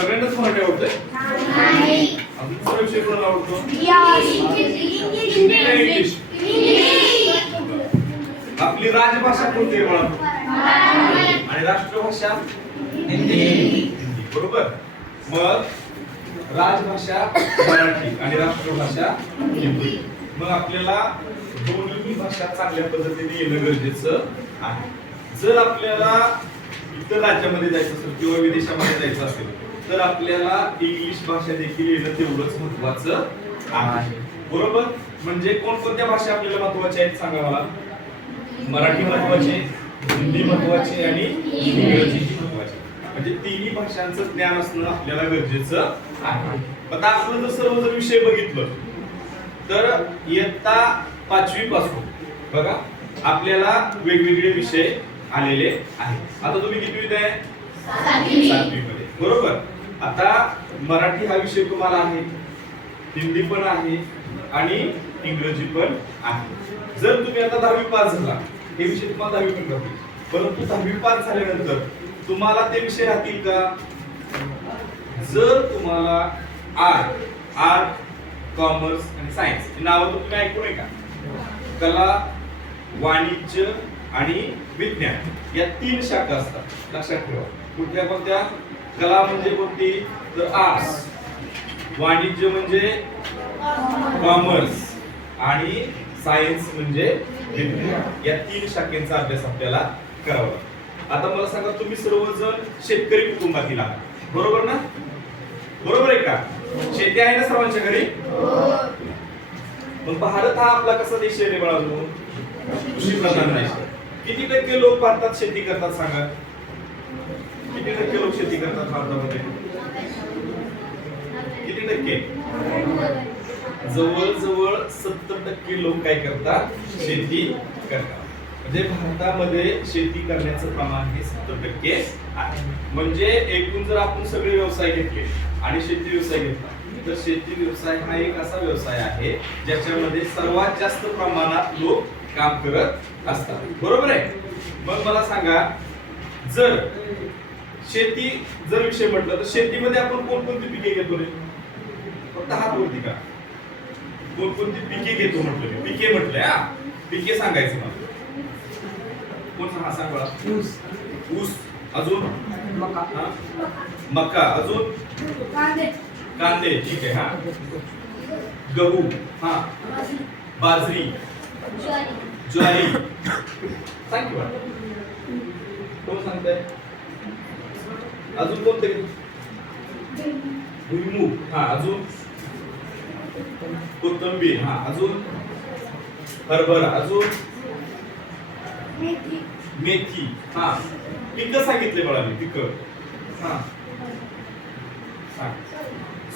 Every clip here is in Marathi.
सगळ्यांनाच मराठी आवडतंय? नाही. अजून दुसरा विषय कोणाला आवडतो? इंग्लिश. आपली राजभाषा कोणती आहे बाळा? आणि राष्ट्रभाषा हिंदी. बरोबर. मग राजभाषा मराठी आणि राष्ट्रभाषा हिंदी. मग आपल्याला दोन्ही भाषा चांगल्या पद्धतीने येणं गरजेचं आहे. जर आपल्याला इतर राज्यामध्ये जायचं असेल किंवा विदेशामध्ये जायचं असेल तर आपल्याला इंग्लिश भाषा देखील येणं तेवढंच महत्त्वाचं आहे. बरोबर. म्हणजे कोणकोणत्या भाषा आपल्याला महत्त्वाच्या आहेत सांगा मला? मराठी महत्त्वाची, हिंदी महत्त्वाची आणि इंग्रजी महत्त्वाची. म्हणजे तिन्ही भाषांचं ज्ञान असणं आपल्याला गरजेचं आहे. आता आपण जर सर्व जर विषय बघितलं तर इयत्ता 5वी पासून बघा आपल्याला वेगवेगळे विषय आलेले आहेत. आता तुम्ही कितवीत आहे? 7वी मध्ये. बरोबर. आता मराठी हा विषय तुम्हाला आहे, हिंदी पण आहे आणि इंग्रजी पण आहे. जर तुम्ही आता 10वी पास झाला, हे विषय तुम्हाला 10वी पण राहतील, परंतु 10वी पास झाल्यानंतर तुम्हाला ते विषय राहतील का? जर तुम्हाला आर्ट, कॉमर्स आणि सायन्स ही नावं तुम्ही ऐकून आहे का? कला, वाणिज्य आणि विज्ञान या 3 शाखा असतात. लक्षात ठेवा. कुठल्या कोणत्या? कला म्हणजे कोणती? तर आर्ट्स. वाणिज्य म्हणजे कॉमर्स आणि सायन्स म्हणजे विज्ञान. या 3 शाखांचा अभ्यास आपल्याला करावा लागतो. आता मला सांगा, तुम्ही सर्वजण शेतकरी कुटुंबातील आहात, बरोबर ना? बरोबर आहे का? शेती आहे ना सर्वांच्या घरी? मग भारत हा आपला कसा देश आहे रे बाळांनो? कृषी प्रधान देश. किती टक्के लोक भारतात शेती करतात सांगा? किती टक्के लोक शेती करतात भारतामध्ये? किती टक्के? जवळजवळ 70% लोक काय करतात? शेती करतात. म्हणजे भारतामध्ये शेती करण्याचं प्रमाण हे 70% आहे. म्हणजे एकूण जर आपण सगळे व्यवसाय घेतले आणि शेती व्यवसाय घेतला तर शेती व्यवसाय हा एक असा व्यवसाय आहे ज्याच्यामध्ये सर्वात जास्त प्रमाणात लोक काम करत असतात. बरोबर आहे. मग मला सांगा, जर शेती जर विषय म्हटलं तर शेतीमध्ये आपण कोणकोणती पिके घेतो रे? फक्त हात वरती का? कोणकोणती पिके घेतो म्हटलं? पिके म्हटलंय. पिके सांगायचं मला. कोण सांग बळा? ऊस. अजून मका. अजून कांदे. ठीक आहे. गहू. बाजरी. ज्वारी. सांग की बळा. कोण सांगताय? अजून कोणते? भुईमूग. अजून कोथिंबीर. अजून हरभरा. अजून मेथी. पिकं सांगितले बघा मी. पिकं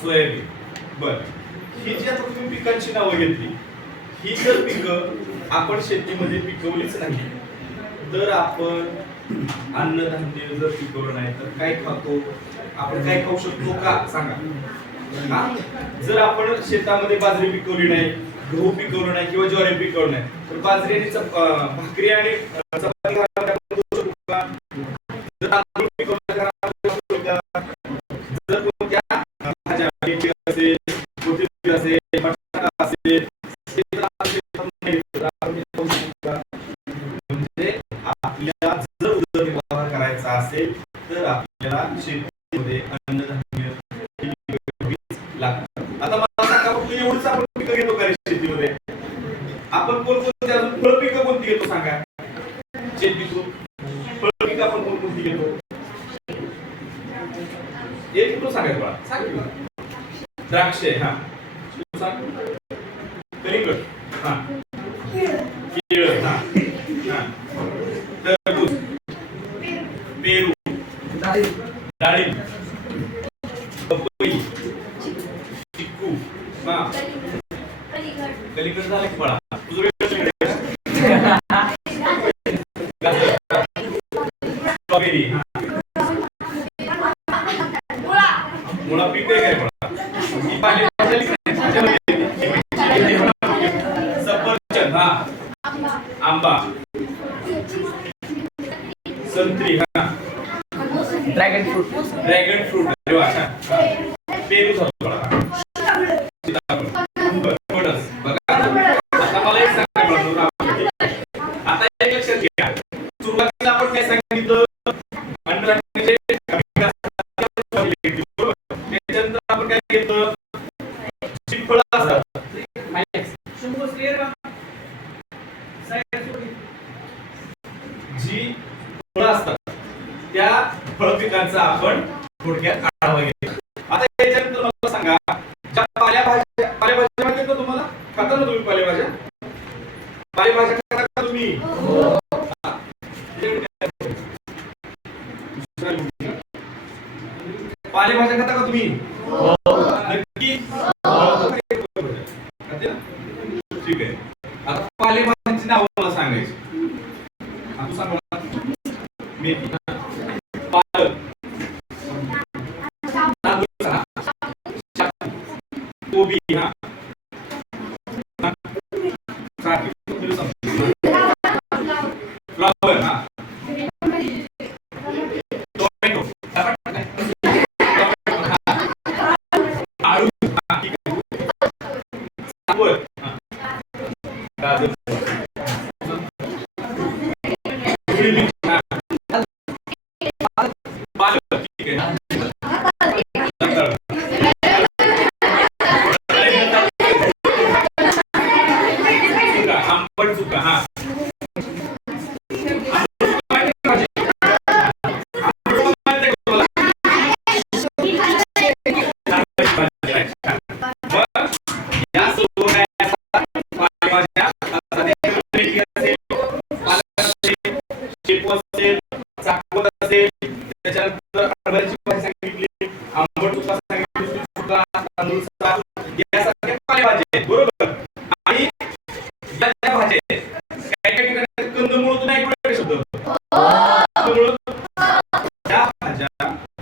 सोयाबीन. बर. ही जी आता तुम्ही पिकांची नावं घेतली, ही जर पिकं आपण शेतीमध्ये पिकवलीच नाही तर आपण अन्नधान्य जर पिकवलं नाही तर काय खातो? आपण काय खाऊ शकतो का सांगा? जर आपण शेतामध्ये बाजरी पिकवली नाही, गहू पिकवलं नाही किंवा ज्वारी पिकवलं नाही तर बाजरी आणि भाकरी आणि चपाती जर कोणत्या भाज्या असेल, कोथिंबीर असेल, बटाटा असेल, म्हणजे आपल्याला जर उदरनिर्वाह करायचा असेल तर आपल्याला शेतीमध्ये अन्नधान्य लागतं. आता मला सांगा, फक्त एवढंच आपण पिकं घेतो का शेतीमध्ये? आपण कोणकोणती अजून फळ पिकं कोणती घेतो सांगा? शेतीतून फळ पिकं आपण कोणकोणती घेतो? एक कुठं सांगायचं बघा. सांग. द्राक्षे. सांग. कलिंगड. केळ. टरबूज. पेरू. डाळिंब. पपई. चिक्कू. कलिंगड झालं की बळा? स्ट्रॉबेरी. मुळा पीक आहे काय बळा? ही पालेभाज्या सफरचंद. आंबा. संत्री. Dragon fruit. Dragon fruit. अरे वा, छान. पेरू होतो बघा. सीताफळ. फणस. बघा. आता मला एक सांगा मुलांनो, आता एक लक्षात घ्या. सुरुवातीला आपण काय सांगितलं? अन्नधान्याचे त्याच्यानंतर आपण काय घेतलं? जी फळं असतात. जी फळं असतात त्या फळ पिकांचा आपण थोडक्यात आढावा घेतला. आता याच्यानंतर मला सांगा, ज्या पालेभाज्या माहिती का तुम्हाला? खाता ना तुम्ही पालेभाज्या? पालेभाज्या खाता का तुम्ही? पालेभाज्या खाता का तुम्ही? नक्की खाते ना? ठीक आहे. आता पालेभाज्यांची नावं मला सांगायची. आता सांग मला. मेथी, पालक, कोबी, हा फ्लावर, हा टोमॅटो, आळू, हा ठीक आहे. सांबर, हा गाजर, हिरवी मिरची, हा पालक, ठीक आहे. आंबट चुका, हा त्याच्यानंतर हरभऱ्याची भाजी सांगितली, आंबट चुका सांगितली, चुका, तांदूळ साग यासारख्या पालेभाज्या आहेत, बरोबर. आणि या ज्या भाज्या आहेत, काही काही ठिकाणी कंदमुळ तुम्ही ऐकलं शब्द कंदमुळ. त्या भाज्या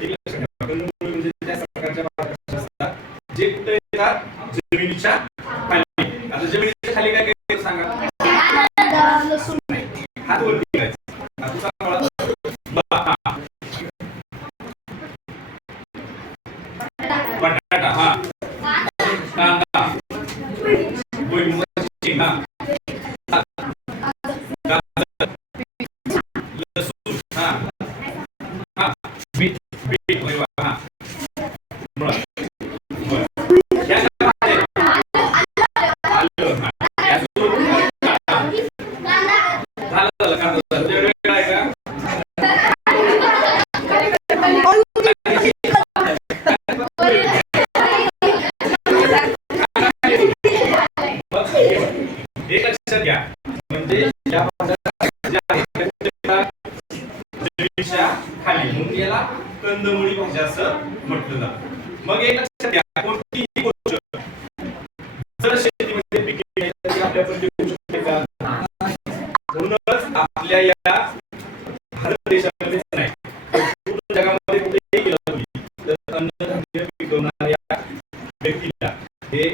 एक लक्षात ठेवा, कंदमुळ म्हणजे त्या प्रकारच्या भाज्या असतात जे कुठे येतात? जमिनीच्या खाली. आता जमिनीच्या खाली काय काय सांगा? हात वरती करायचे. आता सांगा मला. बटाटा, हा कांदा, भुईमुगाची शेंग, हा गाजर, लसूण, हा हा बीट, हा मुळा, या सगळ्या भाज्या आहेत. आलं, हा यासोबत झालं कांदा झालं. वेगवेगळं आहे का? एक लक्षात घ्या, म्हणजे या भाज्या ज्या आहेत जमिनीच्या खाली, म्हणून याला कंदमुळी भाज्या असं म्हटलं जातं. मग एक लक्षात घ्या, कोणतीही गोष्ट जर शेतीमध्ये पिकली तर आपल्या देऊ शकते का? म्हणूनच आपल्या या भारत देशामध्येच नाही, पूर्ण जगामध्ये कुठेही गेलं तुम्ही तर अन्नधान्य पिकवणाऱ्या व्यक्तीला हे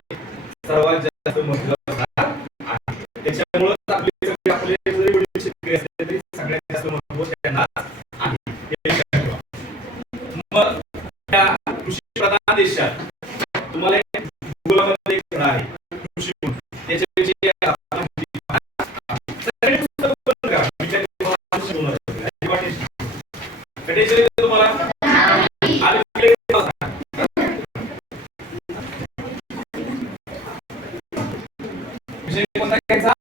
सर्वात जास्त महत्त्व आहे. त्याच्यामुळे आपले जरी वडील शेतकरी असले तरी सगळ्यात जास्त महत्त्व त्यांना आहे. मग त्या कृषी प्रधान देशात तुम्हाला भूगोलामध्ये एक धडा आहे कृषी गुण, त्याच्याविषयी तुम्हाला विषय कोणता घ्यायचा?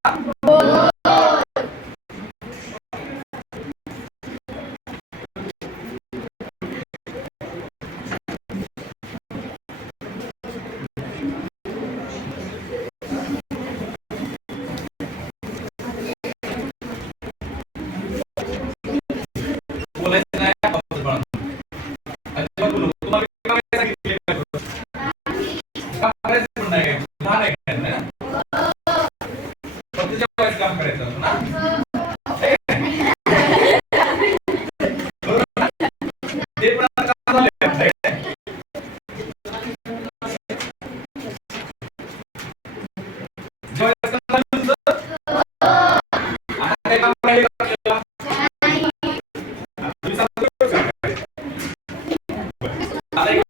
बोलायचं नाही. अजिबात बोलू नको. तुम्हाला काय सांगितलं? काम करायचं पण नाही, लहान आहे का ना? फक्त जेवायचं काम करायचं ना? ते पण आता काम झालंय. जेवायचं काम झालं तुमचं? आता काय काम राहिलं आपल्याला? तुम्ही सांगतो आता एक